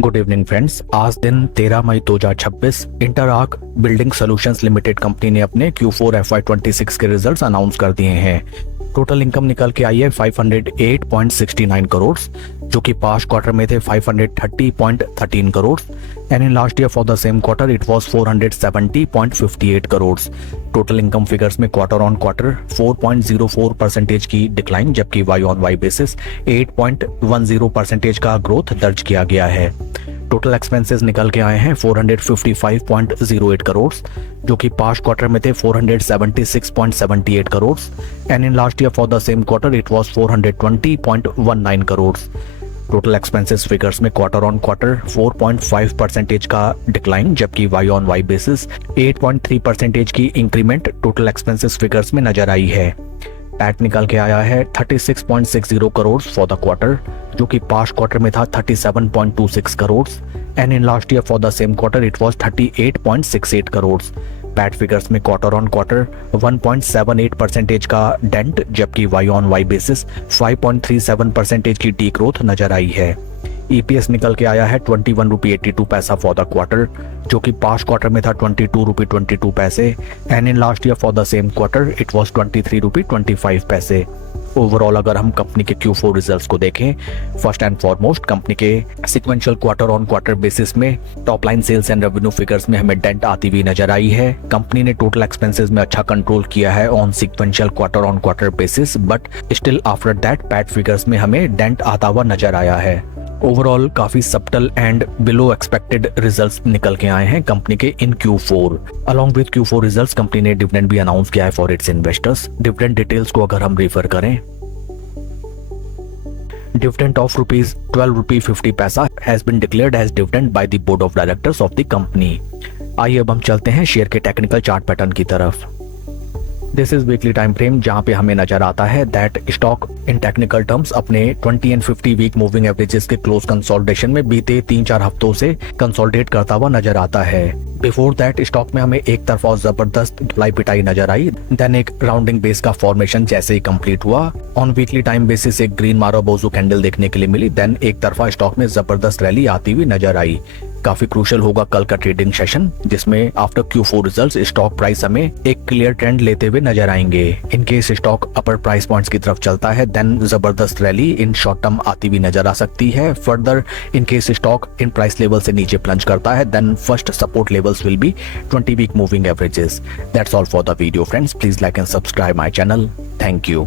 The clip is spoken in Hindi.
Good evening friends. आज दिन 13 मई 2026 इंटरआर्क बिल्डिंग सॉल्यूशंस लिमिटेड कंपनी ने अपने Q4 FY26 के रिजल्ट्स अनाउंस कर दिए हैं। टोटल इनकम निकल के आई है 508.69 करोड़, जो कि पास्ट क्वार्टर में थे 530.13 crore and in last year for the same quarter it was 470.58 crore. Total income figures में क्वार्टर ऑन क्वार्टर 4.04% की डिक्लाइन, जबकि वाई ऑन वाई बेसिस 8.10% का ग्रोथ दर्ज किया गया है। टोटल एक्सपेंसेस निकल के आए हैं 455.08 करोड़, जो कि पास्ट क्वार्टर में थे 476.78 crore and in last year for the same quarter it was 420.19 crore. Total expenses figures में क्वार्टर ऑन क्वार्टर 4.5% का डिक्लाइन, जबकि वाई ऑन वाई बेसिस 8.3% की इंक्रीमेंट टोटल एक्सपेंसेस फिगर्स में नजर आई है। पैट निकल के आया है 36.60 करोड़ फॉर द क्वार्टर, जो कि पास्ट क्वार्टर में था 37.26 crore and in last year for the same quarter it was 38.68 crore. PAT figures में क्वार्टर ऑन क्वार्टर 1.78% का डेंट, जबकि वाई ऑन वाई बेसिस 5.37% की डी ग्रोथ नजर आई है। ईपीएस निकल के आया है 21 रुपये 82 पैसा फॉर द क्वार्टर, जो कि पास्ट क्वार्टर में था 22 रुपये 22 पैसे and in last year for the same quarter it was 23 रुपये 25 पैसे। ओवरऑल अगर हम कंपनी के Q4 रिजल्ट्स को देखें, फर्स्ट एंड फॉरमोस्ट कंपनी के sequential quarter on quarter basis में top line sales and revenue figures में हमें डेंट आती हुई नजर आई है। कंपनी ने टोटल एक्सपेंसेस में अच्छा कंट्रोल किया है on sequential quarter on quarter basis, but still after that PAT figures में हमें डेंट आता हुआ नजर आया है। ओवरऑल काफी subtle and below expected results निकल के आए हैं कंपनी के in Q4। Along with Q4 results company ने डिविडेंड भी अनाउंस किया है for its investors. Dividend details को अगर हम रेफर करें, dividend of ₹12.50 has been declared as dividend by the board of directors of the company. आइए अब हम चलते हैं शेयर के टेक्निकल चार्ट पैटर्न की तरफ। This is weekly time frame, जहां पे हमें नजर आता है that stock in technical terms अपने 20 एंड 50 वीक मूविंग एवरेजेस के क्लोज कंसोलिडेशन में बीते 3-4 हफ्तों से कंसोलिडेट करता हुआ नजर आता है। बिफोर दैट स्टॉक में हमें एक तरफा जबरदस्त ढलाई पिटाई नजर आई, देन एक राउंडिंग बेस का फॉर्मेशन जैसे ही कंप्लीट हुआ। ऑन वीकली टाइम बेसिस एक ग्रीन मारोबोजू कैंडल देखने के लिए मिली, देन एक तरफा स्टॉक में जबरदस्त रैली आती हुई नजर आई। काफी क्रूशियल होगा कल का ट्रेडिंग सेशन, जिसमें after Q4 results stock price हमें एक क्लियर ट्रेंड लेते हुए नजर आएंगे। इन केस स्टॉक अपर प्राइस पॉइंट्स की तरफ चलता है, देन जबरदस्त रैली इन शॉर्ट टर्म आती हुई नजर आ सकती है। Further in case stock in price level से नीचे प्लंज करता है, then first support levels will be 20 week moving averages. That's all for the video friends. Please like and subscribe my channel. Thank you.